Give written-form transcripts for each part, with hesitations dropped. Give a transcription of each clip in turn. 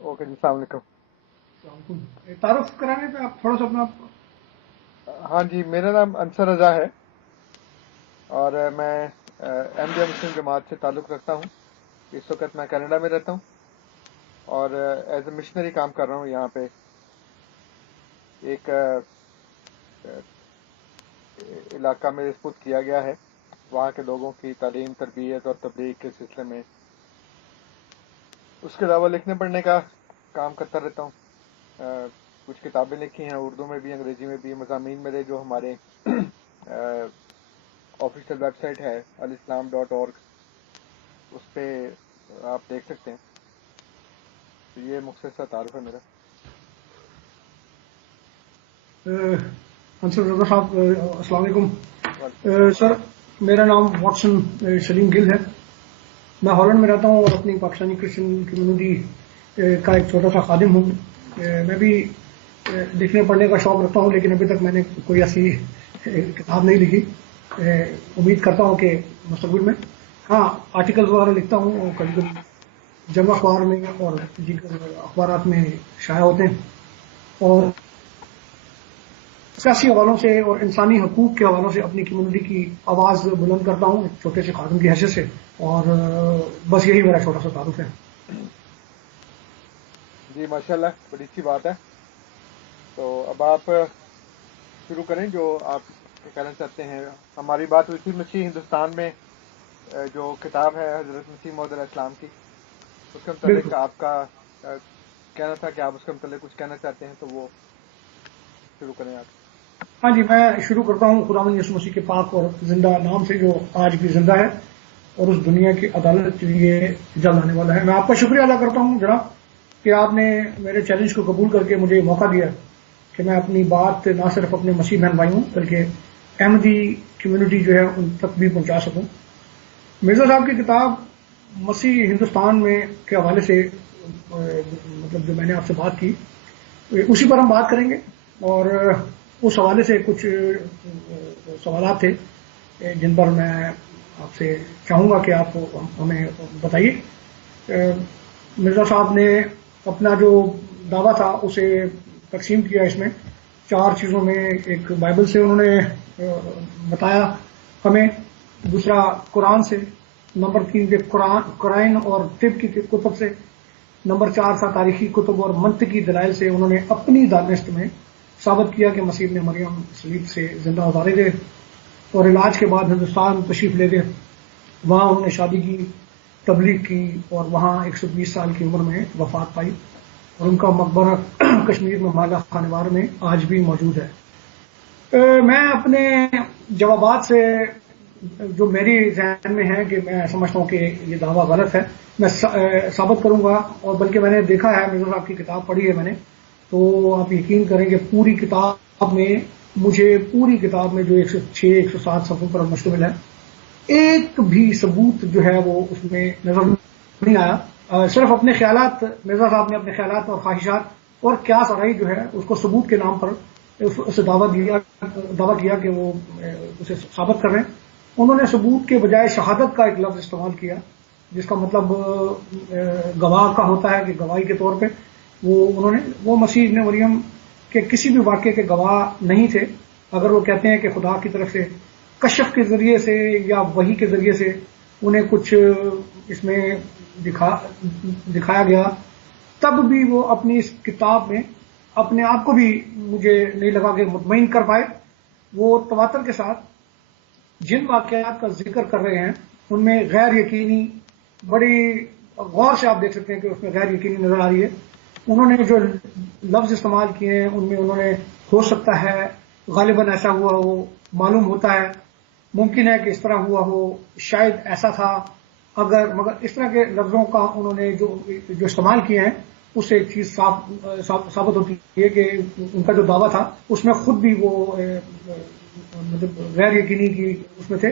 Okay جی، السلام علیکم۔ تعارف کرانے پہ آپ تھوڑا سا اپنا ہاں جی، میرا نام انصر رضا ہے اور میں احمدیہ مسلم جماعت سے تعلق رکھتا ہوں۔ اس وقت میں کینیڈا میں رہتا ہوں اور ایز اے مشنری کام کر رہا ہوں یہاں پہ۔ ایک علاقہ میں سپرد کیا گیا ہے، وہاں کے لوگوں کی تعلیم، تربیت اور تبلیغ کے سلسلے میں۔ اس کے علاوہ لکھنے پڑھنے کا کام کرتا رہتا ہوں۔ کچھ کتابیں لکھی ہیں، اردو میں بھی انگریزی میں بھی۔ مضامین میرے جو ہمارے آفیشیل ویب سائٹ ہے alislam.org، اس پہ آپ دیکھ سکتے ہیں۔ تو یہ مختصر تعارف ہے میرا۔ انصر رضا صاحب، السلام علیکم وعلیکم السلام۔ سر۔ میرا نام واٹسن سلیم گل ہے۔ میں ہالینڈ میں رہتا ہوں اور اپنی پاکستانی کرسچن کمیونٹی کا ایک چھوٹا سا خادم ہوں۔ میں بھی لکھنے پڑھنے کا شوق رکھتا ہوں، لیکن ابھی تک میں نے کوئی ایسی کتاب نہیں لکھی۔ امید کرتا ہوں کہ مستقبل میں ہاں آرٹیکل وغیرہ لکھتا ہوں، اور کبھی کبھی جنگ اخبار میں اور اخبارات میں شائع ہوتے ہیں، اور سیاسی حوالوں سے اور انسانی حقوق کے حوالوں سے اپنی کمیونٹی کی آواز بلند کرتا ہوں ایک چھوٹے سے خادم کی حیثیت سے، اور بس یہی میرا چھوٹا سا تعارف ہے۔ جی ماشاءاللہ، بڑی اچھی بات ہے۔ تو اب آپ شروع کریں جو آپ کہنا چاہتے ہیں۔ ہماری بات ہوئی تھی مسیح ہندوستان میں جو کتاب ہے حضرت مسیح موعود علیہ السلام کی، اس کے متعلق بالکل، آپ کا کہنا تھا کہ آپ اس کے متعلق کچھ کہنا چاہتے ہیں، تو وہ شروع کریں آپ۔ ہاں جی، میں شروع کرتا ہوں خداوند یسوع مسیح کے پاک اور زندہ نام سے، جو آج بھی زندہ ہے اور اس دنیا کی عدالت کے لیے جلد آنے والا ہے۔ میں آپ کا شکریہ ادا کرتا ہوں جناب کہ آپ نے میرے چیلنج کو قبول کر کے مجھے یہ موقع دیا کہ میں اپنی بات نہ صرف اپنے مسیح بہن بھائیوں بلکہ احمدی کمیونٹی جو ہے ان تک بھی پہنچا سکوں۔ مرزا صاحب کی کتاب مسیح ہندوستان میں کے حوالے سے مطلب جو میں نے آپ سے بات کی، اسی پر ہم بات کریں گے، اور اس حوالے سے کچھ سوالات تھے جن پر میں آپ سے چاہوں گا کہ آپ ہمیں بتائیے۔ مرزا صاحب نے اپنا جو دعویٰ تھا اسے تقسیم کیا اس میں 4 چیزوں میں۔ ایک بائبل سے انہوں نے بتایا ہمیں، دوسرا قرآن سے، نمبر 3 کے قرآن اور طب کی کتب سے، نمبر 4 تھا تاریخی کتب اور منطقی دلائل سے۔ انہوں نے اپنی دانست میں ثابت کیا کہ مسیح نے مریم صلیب سے زندہ اتارے گئے اور علاج کے بعد ہندوستان تشریف لے گئے۔ وہاں انہوں نے شادی کی، تبلیغ کی، اور وہاں 120 سال کی عمر میں وفات پائی، اور ان کا مقبرہ کشمیر میں مالا خانوار میں آج بھی موجود ہے۔ میں اپنے جوابات سے جو میری ذہن میں ہے کہ میں سمجھتا ہوں کہ یہ دعویٰ غلط ہے، میں ثابت کروں گا، اور بلکہ میں نے دیکھا ہے، مرزا صاحب کی کتاب پڑھی ہے میں نے، تو آپ یقین کریں کہ پوری کتاب میں مجھے پوری کتاب میں جو 106 107 صفحوں پر مشتمل ہے، ایک بھی ثبوت جو ہے وہ اس میں نظر نہیں آیا۔ صرف اپنے خیالات، مرزا صاحب نے اپنے خیالات اور خواہشات اور قیاس آرائی جو ہے اس کو ثبوت کے نام پر اسے دعویٰ کیا کہ وہ اسے ثابت کر رہے ہیں۔ انہوں نے ثبوت کے بجائے شہادت کا ایک لفظ استعمال کیا، جس کا مطلب گواہ کا ہوتا ہے، کہ گواہی کے طور پہ وہ مسیح ابن مریم کے کسی بھی واقعے کے گواہ نہیں تھے۔ اگر وہ کہتے ہیں کہ خدا کی طرف سے کشف کے ذریعے سے یا وحی کے ذریعے سے انہیں کچھ اس میں دکھایا گیا، تب بھی وہ اپنی اس کتاب میں اپنے آپ کو بھی مجھے نہیں لگا کہ مطمئن کر پائے۔ وہ تواتر کے ساتھ جن واقعات کا ذکر کر رہے ہیں ان میں غیر یقینی، بڑی غور سے آپ دیکھ سکتے ہیں کہ اس میں غیر یقینی نظر آ رہی ہے۔ انہوں نے جو لفظ استعمال کیے ہیں ان میں انہوں نے ہو سکتا ہے، غالباً ایسا ہوا ہو، معلوم ہوتا ہے، ممکن ہے کہ اس طرح ہوا ہو، شاید ایسا تھا، اگر، مگر اس طرح کے لفظوں کا انہوں نے جو استعمال کیے ہیں، اس سے ایک چیز ثابت ہوتی ہے کہ ان کا جو دعویٰ تھا اس میں خود بھی وہ مطلب غیر یقینی کی اس میں تھے۔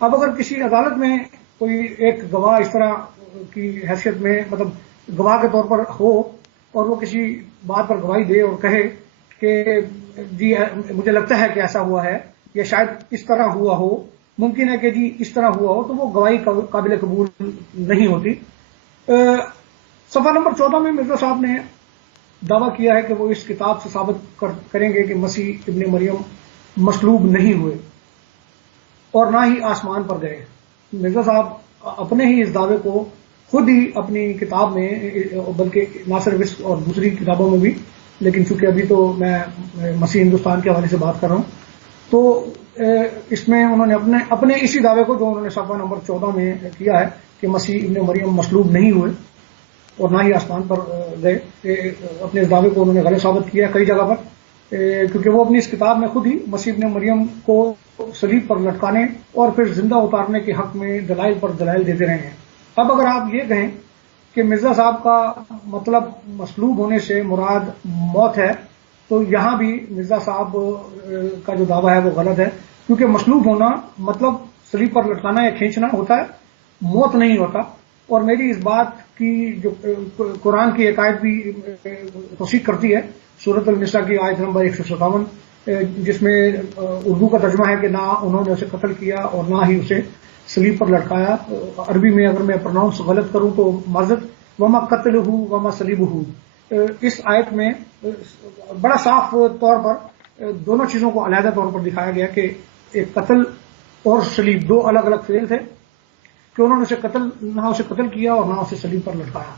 اب اگر کسی عدالت میں کوئی ایک گواہ اس طرح کی حیثیت میں، مطلب گواہ کے طور پر ہو، اور وہ کسی بات پر گواہی دے اور کہے کہ جی مجھے لگتا ہے کہ ایسا ہوا ہے، یا شاید اس طرح ہوا ہو، ممکن ہے کہ جی اس طرح ہوا ہو، تو وہ گواہی قابل قبول نہیں ہوتی۔ صفحہ نمبر 14 میں مرزا صاحب نے دعویٰ کیا ہے کہ وہ اس کتاب سے ثابت کریں گے کہ مسیح ابن مریم مصلوب نہیں ہوئے اور نہ ہی آسمان پر گئے۔ مرزا صاحب اپنے ہی اس دعوے کو خود ہی اپنی کتاب میں، بلکہ نہ صرف اس اور دوسری کتابوں میں بھی، لیکن چونکہ ابھی تو میں مسیح ہندوستان کے حوالے سے بات کر رہا ہوں، تو اس میں انہوں نے اپنے اسی دعوے کو جو انہوں نے صفحہ نمبر 14 میں کیا ہے کہ مسیح ابن مریم مصلوب نہیں ہوئے اور نہ ہی آسمان پر گئے، اپنے اس دعوے کو انہوں نے غلط ثابت کیا کئی جگہ پر، کیونکہ وہ اپنی اس کتاب میں خود ہی مسیح ابن مریم کو صلیب پر لٹکانے اور پھر زندہ اتارنے کے حق میں دلائل پر دلائل دیتے رہے ہیں۔ اب اگر آپ یہ کہیں کہ مرزا صاحب کا مطلب مصلوب ہونے سے مراد موت ہے، تو یہاں بھی مرزا صاحب کا جو دعویٰ ہے وہ غلط ہے، کیونکہ مصلوب ہونا مطلب صلیب پر لٹکانا یا کھینچنا ہوتا ہے، موت نہیں ہوتا۔ اور میری اس بات کی جو قرآن کی ایک آیت بھی تصدیق کرتی ہے، سورۃ النساء کی آیت نمبر 157، جس میں اردو کا ترجمہ ہے کہ نہ انہوں نے اسے قتل کیا اور نہ ہی اسے صلیب پر لٹکایا۔ عربی میں اگر میں پروناؤنس غلط کروں تو معذرت، وما قتلہ وما صلیبہ، اس آیت میں بڑا صاف طور پر دونوں چیزوں کو علیحدہ طور پر دکھایا گیا کہ ایک قتل اور صلیب دو الگ الگ فعل تھے، کہ انہوں نے نہ اسے قتل کیا اور نہ اسے صلیب پر لٹکایا۔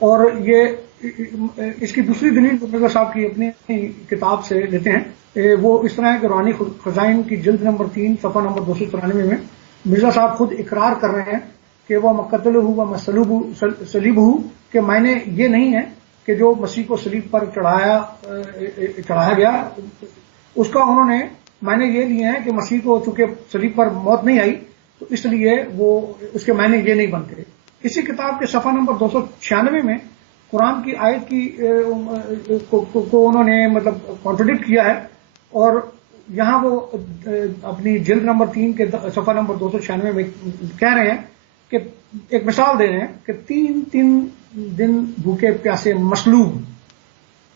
اور یہ اس کی دوسری دلیل جو مرزا صاحب کی اپنی کتاب سے لیتے ہیں، وہ اس طرح ہے کہ روحانی خزائن کی جلد نمبر 3 صفحہ نمبر 294 میں مرزا صاحب خود اقرار کر رہے ہیں کہ وہ مقتل ہو و صلیب ہو، کہ میں نے یہ نہیں ہے کہ جو مسیح کو صلیب پر چڑھایا گیا اس کا میں نے یہ لیا ہے کہ مسیح کو چونکہ صلیب پر موت نہیں آئی تو اس لیے وہ اس کے معنی یہ نہیں بنتے۔ اسی کتاب کے صفحہ نمبر 296 میں قرآن کی آیت کو انہوں نے مطلب کانٹرڈکٹ کیا ہے، اور یہاں وہ اپنی جلد نمبر 3 کے صفحہ نمبر 296 میں کہہ رہے ہیں کہ ایک مثال دے رہے ہیں کہ 3 دن بھوکے پیاسے مصلوب۔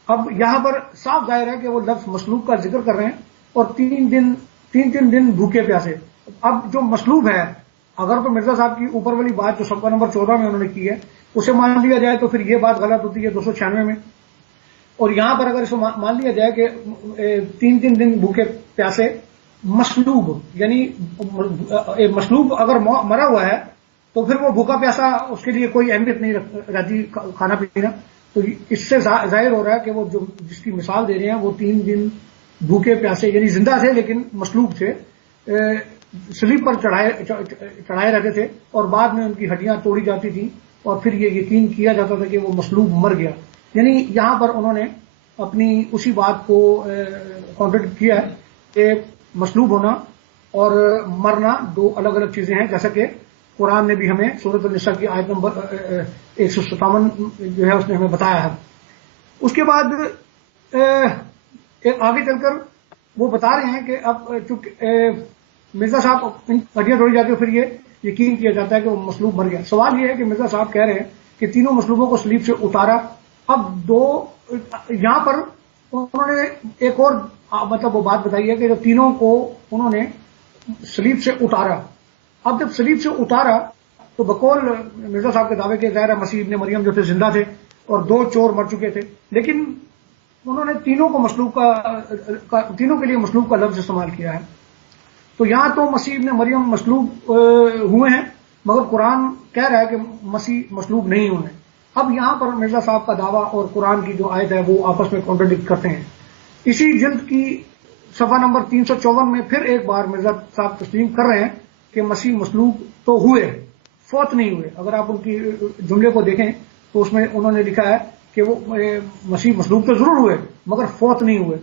اب یہاں پر صاف ظاہر ہے کہ وہ لفظ مصلوب کا ذکر کر رہے ہیں، اور 3 دن بھوکے پیاسے۔ اب جو مصلوب ہے، اگر تو مرزا صاحب کی اوپر والی بات جو صفحہ نمبر 14 میں انہوں نے کی ہے اسے مان لیا جائے تو پھر یہ بات غلط ہوتی ہے 296 میں، اور یہاں پر اگر اسے مان لیا جائے کہ 3 دن بھوکے پیاسے مصلوب، یعنی مصلوب اگر مرا ہوا ہے تو پھر وہ بھوکا پیاسا اس کے لیے کوئی اہمیت نہیں رہتی کھانا پینا، تو اس سے ظاہر ہو رہا ہے کہ وہ جو جس کی مثال دے رہے ہیں وہ 3 دن بھوکے پیاسے یعنی زندہ تھے لیکن مصلوب تھے، صلیب پر چڑھائے رہتے تھے، اور بعد میں ان کی ہڈیاں توڑی جاتی تھیں اور پھر یہ یقین کیا جاتا تھا کہ وہ مصلوب مر گیا۔ یعنی یہاں پر انہوں نے اپنی اسی بات کو کانٹرڈکٹ کیا ہے کہ مصلوب ہونا اور مرنا دو الگ الگ چیزیں ہیں، جیسا کہ قرآن نے بھی ہمیں سورۃ النساء کی آیت نمبر 157 جو ہے اس نے ہمیں بتایا ہے۔ اس کے بعد آگے چل کر وہ بتا رہے ہیں کہ اب چونکہ مرزا صاحب ہڈیاں توڑی جاتی ہے پھر یہ یقین کیا جاتا ہے کہ وہ مصلوب مر گیا۔ سوال یہ ہے کہ مرزا صاحب کہہ رہے ہیں کہ تینوں مصلوبوں کو صلیب سے اتارا۔ اب یہاں پر انہوں نے ایک اور مطلب وہ بات بتائی ہے کہ جو تینوں کو انہوں نے صلیب سے اتارا۔ اب جب صلیب سے اتارا تو بقول مرزا صاحب کے دعوے کے ظاہر مسیح ابن مریم جو تھے زندہ تھے اور 2 چور مر چکے تھے، لیکن انہوں نے تینوں کے لیے مصلوب کا لفظ استعمال کیا ہے۔ تو یہاں تو مسیح ابن مریم مصلوب ہوئے ہیں، مگر قرآن کہہ رہا ہے کہ مسیح مصلوب نہیں ہوئے۔ اب یہاں پر مرزا صاحب کا دعویٰ اور قرآن کی جو آیت ہے وہ آپس میں کانٹرڈکٹ کرتے ہیں۔ اسی جلد کی صفحہ نمبر 354 میں پھر ایک بار مرزا صاحب تسلیم کر رہے ہیں کہ مسیح مصلوب تو ہوئے، فوت نہیں ہوئے۔ اگر آپ ان کی جملے کو دیکھیں تو اس میں انہوں نے لکھا ہے کہ وہ مسیح مصلوب تو ضرور ہوئے مگر فوت نہیں ہوئے،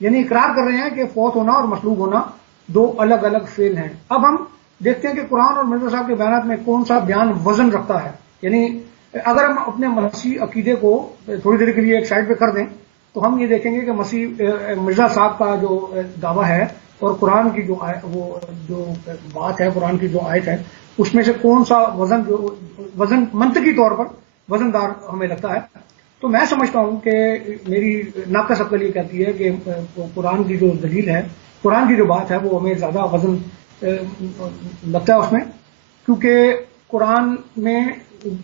یعنی اقرار کر رہے ہیں کہ فوت ہونا اور مصلوب ہونا دو الگ الگ فعل ہیں۔ اب ہم دیکھتے ہیں کہ قرآن اور مرزا صاحب کے بیانات میں کون سا بیان وزن رکھتا ہے۔ یعنی اگر ہم اپنے مسیح عقیدے کو تھوڑی دیر کے لیے ایک سائڈ پہ کر دیں تو ہم یہ دیکھیں گے کہ مرزا صاحب کا جو دعویٰ ہے اور قرآن کی جو بات ہے، قرآن کی جو آیت ہے، اس میں سے کون سا وزن منطقی طور پر وزندار ہمیں لگتا ہے۔ تو میں سمجھتا ہوں کہ میری ناقص عقل یہ کہتی ہے کہ قرآن کی جو دلیل ہے، قرآن کی جو بات ہے وہ ہمیں زیادہ وزن لگتا ہے اس میں، کیونکہ قرآن میں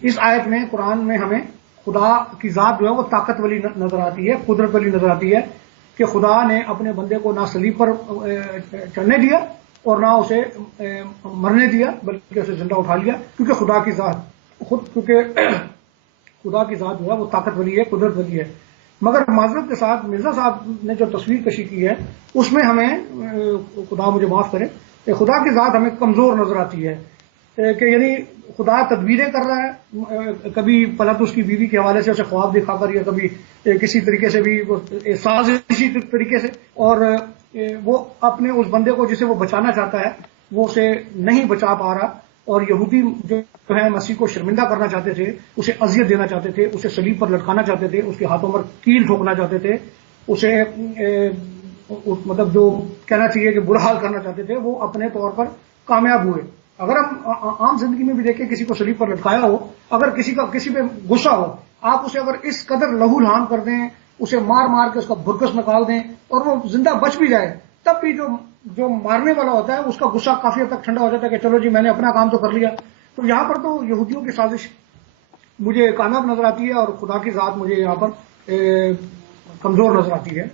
اس آیت میں قرآن میں ہمیں خدا کی ذات جو ہے وہ طاقت والی نظر آتی ہے، قدرت والی نظر آتی ہے کہ خدا نے اپنے بندے کو نہ صلیب پر چڑھنے دیا اور نہ اسے مرنے دیا، بلکہ اسے زندہ اٹھا لیا، کیونکہ خدا کی ذات جو ہے وہ طاقت والی ہے، قدرت والی ہے۔ مگر معذرت کے ساتھ مرزا صاحب نے جو تصویر کشی کی ہے اس میں ہمیں، خدا مجھے معاف کرے، خدا کی ذات ہمیں کمزور نظر آتی ہے کہ یعنی خدا تدبیریں کر رہا ہے، کبھی پلت اس کی بیوی کے حوالے سے اسے خواب دکھا کر، یا کبھی کسی طریقے سے بھی سازشی طریقے سے، اور وہ اپنے اس بندے کو جسے وہ بچانا چاہتا ہے وہ اسے نہیں بچا پا رہا، اور یہودی جو ہے مسیح کو شرمندہ کرنا چاہتے تھے، اسے اذیت دینا چاہتے تھے، اسے صلیب پر لٹکانا چاہتے تھے، اس کے ہاتھوں پر کیل ٹھوکنا چاہتے تھے، اسے مطلب جو کہنا چاہیے کہ برا حال کرنا چاہتے تھے، وہ اپنے طور پر کامیاب ہوئے۔ اگر ہم عام زندگی میں بھی دیکھیں، کسی کو صلیب پر لٹکایا ہو، اگر کسی پہ غصہ ہو، آپ اسے اگر اس قدر لہو لہان کر دیں، اسے مار مار کے اس کا برکس نکال دیں اور وہ زندہ بچ بھی جائے، تب بھی جو مارنے والا ہوتا ہے اس کا غصہ کافی حد تک ٹھنڈا ہو جاتا ہے کہ چلو جی میں نے اپنا کام تو کر لیا۔ تو یہاں پر تو یہودیوں کی سازش مجھے کامیاب نظر آتی ہے اور خدا کی ذات مجھے یہاں پر کمزور نظر آتی ہے۔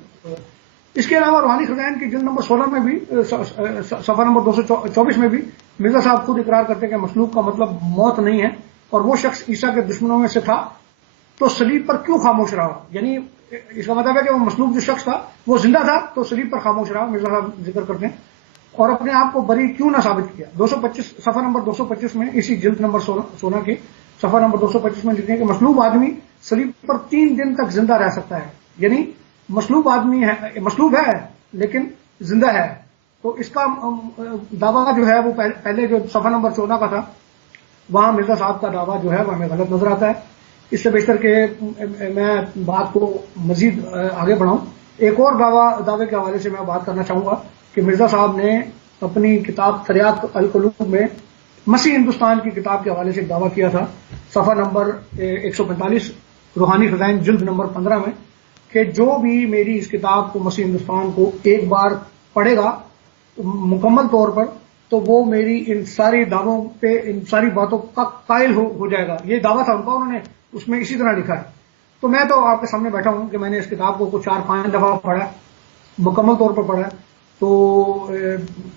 اس کے علاوہ روحانی خزائن کی جلد نمبر 16 میں بھی، صفحہ نمبر 224 میں بھی مرزا صاحب خود اقرار کرتے ہیں کہ مصلوب کا مطلب موت نہیں ہے، اور وہ شخص عیسیٰ کے دشمنوں میں سے تھا تو صلیب پر کیوں خاموش رہا؟ یعنی اس کا مطلب ہے کہ وہ مصلوب جو شخص تھا وہ زندہ تھا تو صلیب پر خاموش رہا، مرزا صاحب ذکر کرتے ہیں، اور اپنے آپ کو بری کیوں نہ ثابت کیا۔ 225 صفحہ نمبر 225 میں، اسی جلد نمبر 16 کے صفحہ نمبر 225 میں لکھتے ہیں کہ مصلوب آدمی صلیب پر 3 دن تک زندہ رہ سکتا ہے، یعنی مصلوب آدمی ہے، مصلوب ہے لیکن زندہ ہے۔ تو اس کا دعویٰ جو ہے وہ پہلے جو صفحہ نمبر 14 کا تھا، وہاں مرزا صاحب کا دعویٰ جو ہے وہ ہمیں غلط نظر آتا ہے۔ اس سے بیشتر کہ میں بات کو مزید آگے بڑھاؤں، ایک اور دعوے کے حوالے سے میں بات کرنا چاہوں گا کہ مرزا صاحب نے اپنی کتاب فریاد القلوب میں مسیح ہندوستان کی کتاب کے حوالے سے ایک دعویٰ کیا تھا، صفحہ نمبر 145 روحانی خزائن جلد نمبر 15 میں، کہ جو بھی میری اس کتاب کو، مسیح ہندوستان کو، ایک بار پڑھے گا مکمل طور پر، تو وہ میری ان ساری دعووں پہ، ان ساری باتوں کا قائل ہو جائے گا۔ یہ دعویٰ تھا ان کا، انہوں نے اس میں اسی طرح لکھا ہے۔ تو میں تو آپ کے سامنے بیٹھا ہوں کہ میں نے اس کتاب کو کچھ 4-5 دفعہ پڑھا، مکمل طور پر پڑھا، تو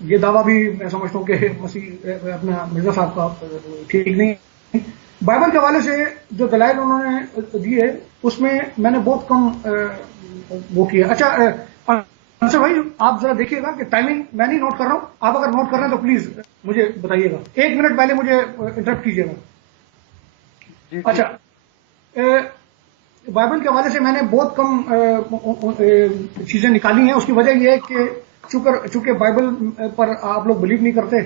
یہ دعویٰ بھی میں سمجھتا ہوں کہ مسیح اپنا مرزا صاحب کا ٹھیک نہیں۔ بائبل کے حوالے سے جو دلائل انہوں نے دیے اس میں میں نے بہت کم وہ کیا۔ اچھا انصر بھائی آپ ذرا دیکھیے گا کہ ٹائمنگ میں نہیں نوٹ کر رہا ہوں، آپ اگر نوٹ کر رہے ہیں تو پلیز مجھے بتائیے گا، 1 منٹ پہلے مجھے انٹرپٹ کیجیے گا۔ اچھا بائبل کے حوالے سے میں نے بہت کم چیزیں نکالی ہیں، اس کی وجہ یہ ہے کہ چونکہ بائبل پر آپ لوگ بلیو نہیں کرتے،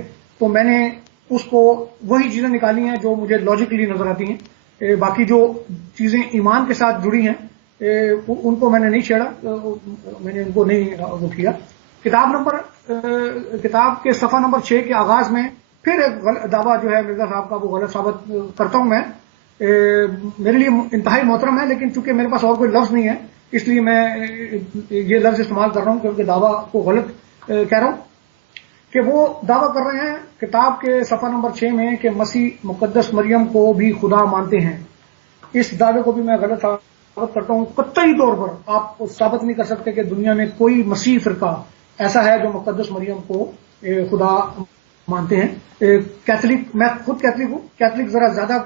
تو میں نے اس کو وہی چیزیں نکالی ہیں جو مجھے لاجیکلی نظر آتی ہیں، باقی جو چیزیں ایمان کے ساتھ جڑی ہیں ان کو میں نے نہیں چھیڑا، میں نے ان کو نہیں وہ کیا۔ کتاب کے صفحہ نمبر 6 کے آغاز میں پھر ایک دعویٰ جو ہے مرزا صاحب کا وہ غلط ثابت کرتا ہوں میں، میرے لیے انتہائی محترم ہے، لیکن چونکہ میرے پاس اور کوئی لفظ نہیں ہے اس لیے میں یہ لفظ استعمال کر رہا ہوں، کیونکہ دعویٰ کو غلط کہہ رہا ہوں، کہ وہ دعویٰ کر رہے ہیں کتاب کے صفحہ نمبر 6 میں کہ مسیح مقدس مریم کو بھی خدا مانتے ہیں۔ اس دعوے کو بھی میں غلط ثابت کرتا ہوں، قطعی طور پر آپ ثابت نہیں کر سکتے کہ دنیا میں کوئی مسیح فرقہ ایسا ہے جو مقدس مریم کو خدا مانتے ہیں۔ کیتھولک، میں خود کیتھولک ہوں، کیتھولک ذرا زیادہ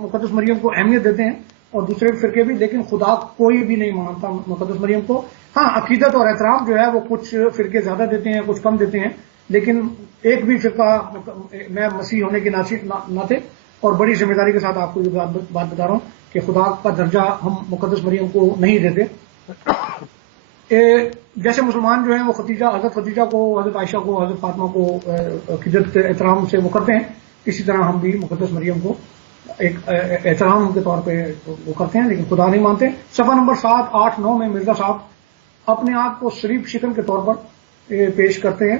مقدس مریم کو اہمیت دیتے ہیں اور دوسرے فرقے بھی، لیکن خدا کوئی بھی نہیں مانتا مقدس مریم کو۔ ہاں عقیدت اور احترام جو ہے وہ کچھ فرقے زیادہ دیتے ہیں، کچھ کم دیتے ہیں، لیکن ایک بھی فرقہ، میں مسیح ہونے کے ناطے اور بڑی ذمہ داری کے ساتھ آپ کو یہ بات بتا رہا ہوں کہ خدا کا درجہ ہم مقدس مریم کو نہیں دیتے۔ جیسے مسلمان جو ہیں وہ حضرت خدیجہ کو، حضرت عائشہ کو، حضرت فاطمہ کو عقیدت احترام سے وہ کرتے ہیں، اسی طرح ہم بھی مقدس مریم کو ایک احترام کے طور پہ وہ کرتے ہیں، لیکن خدا نہیں مانتے۔ صفحہ نمبر 7، 8، 9 میں مرزا صاحب اپنے آپ کو صلیب شکن کے طور پر پیش کرتے ہیں۔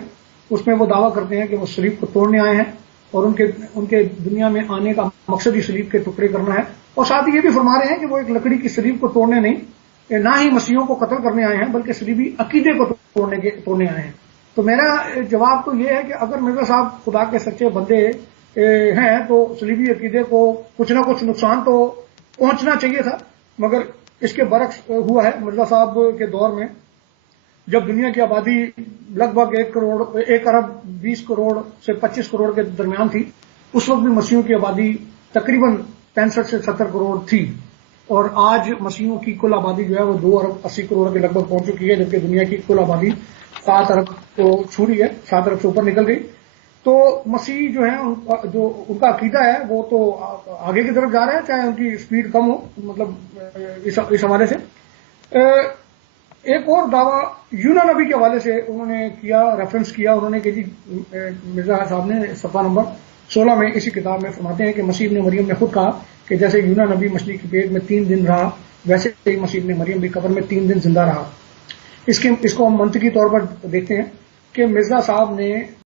اس میں وہ دعویٰ کرتے ہیں کہ وہ صلیب کو توڑنے آئے ہیں اور ان کے دنیا میں آنے کا مقصد ہی صلیب کے ٹکڑے کرنا ہے، اور ساتھ ہی یہ بھی فرما رہے ہیں کہ وہ ایک لکڑی کی صلیب کو توڑنے نہیں، نہ ہی مسیحوں کو قتل کرنے آئے ہیں، بلکہ صلیبی عقیدے کو توڑنے آئے ہیں۔ تو میرا جواب تو یہ ہے کہ اگر مرزا صاحب خدا کے سچے بندے ہیں تو صلیبی عقیدے کو کچھ نہ کچھ نقصان تو پہنچنا چاہیے تھا، مگر اس کے برعکس ہوا ہے مرزا صاحب کے دور میں، جب دنیا کی آبادی لگ بھگ 1 ارب 20 کروڑ سے 25 کروڑ کے درمیان تھی، اس وقت بھی مسیحیوں کی آبادی تقریباً 65 سے 70 کروڑ تھی، اور آج مسیحیوں کی کل آبادی جو ہے وہ 2 ارب 80 کروڑ کے لگ بھگ پہنچ چکی ہے، جبکہ دنیا کی کل آبادی 7 ارب کو چھو رہی ہے، 7 ارب سے اوپر نکل گئی۔ تو مسیح جو ہیں ان کا عقیدہ ہے وہ تو آگے کی طرف جا رہے ہیں، چاہے ان کی اسپیڈ کم ہو، مطلب اس حوالے سے۔ ایک اور دعویٰ یونا نبی کے حوالے سے انہوں نے کیا، ریفرنس کیا انہوں نے کہ جی مرزا صاحب نے صفحہ نمبر 16 میں اسی کتاب میں فرماتے ہیں کہ مسیح ابن مریم نے خود کہا کہ جیسے یونا نبی مچھلی کی پیٹ میں 3 دن رہا، ویسے ہی مسیح ابن مریم بھی قبر میں 3 دن زندہ رہا۔ اس کو ہم منطقی طور پر دیکھتے ہیں کہ مرزا صاحب نے